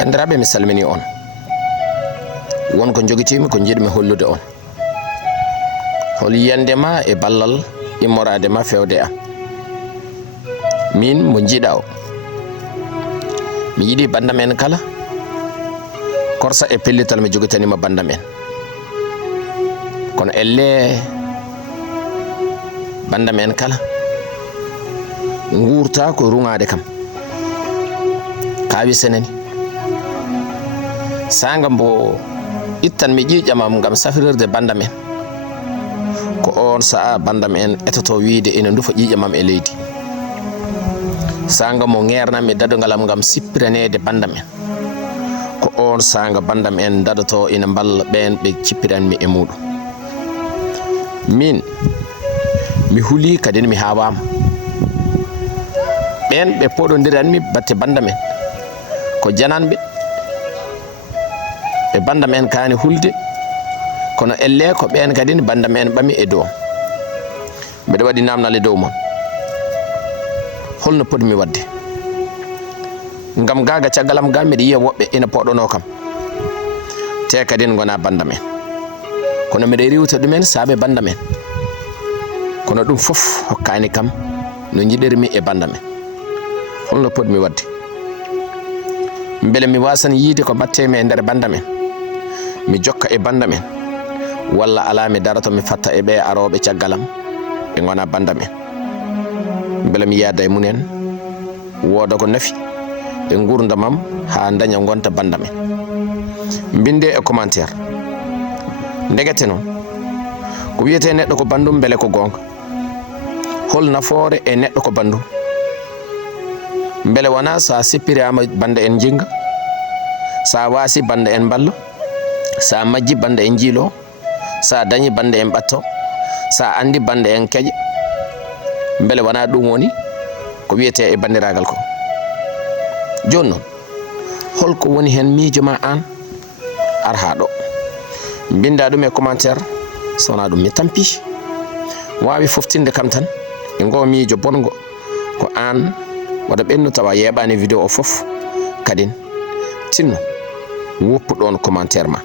bandiraɓe mi salmini on won ko jogitimi ko jiɗmi hollude on hol yiyande ma e ballal immorade ma fewde am min mo jiiɗa o mi yiɗi bandam en kala korsa e pellital mi jogitanima bandam en kono elle bandam en kala nguurta ko rungade kam kawi seneni sanga mbo ittan mi ƴiƴamam gam safirirde bandam en ko on saa bandam en etoto wiide ene ndufa ƴiƴamam e leydi sanga mo ngernami dadogalam gam sippiranede bandam en ko on sanga bandam en dadoto ina balla ɓen ɓe cippiranmi e muɗum min mi huuli kadi mi hawama ɓen ɓe poɗodiranmi batte bandam en ko jananɓe e bandam en kani hulde kono elle ko ɓen kadi bandam en ɓami e dow mbeɗa waɗi namdal e dow mon holno poɗmi wadde gam gaga caggalam ga mbiɗa yiya woɓɓe ina poɗono kam te kadi gona bandam en kono mbiɗa riwta ɗumen saabe bandam en kono ɗum foof hokkani kam no jiɗirmi e bandam en holno poɗmi wadde beele mi wasan yiide ko battemi e nder bandam en mi jokka e bandam en walla ala mi darato mi fatta e ɓe aroɓe caggalam ɓe gona bandam en beele mi yadda e munen wooda ko nafi e gurdamam ha daña gonta bandam en binde e commentaire ndegete noon ko wiyete neɗɗo ko bandum beele ko gonga hol nafoore e neɗɗo ko bandum beele wona sa sippirama bande en jinga sa wasi bande en ballo sa majji bande en jiilo sa dañi bande en ɓatto sa andi bande en keƴa beele wona ɗum woni ko wiyete e bandiragal ko joni noon holko woni hen miijo ma an ar ha ɗo binda ɗum e commentaire sowona ɗum mi tampi wawi foftinde kam tan e ngo miijo bongo ko an waɗa ɓennu tawa yeɓani vidéo o foof kadin tinno woppu ɗon commentaire ma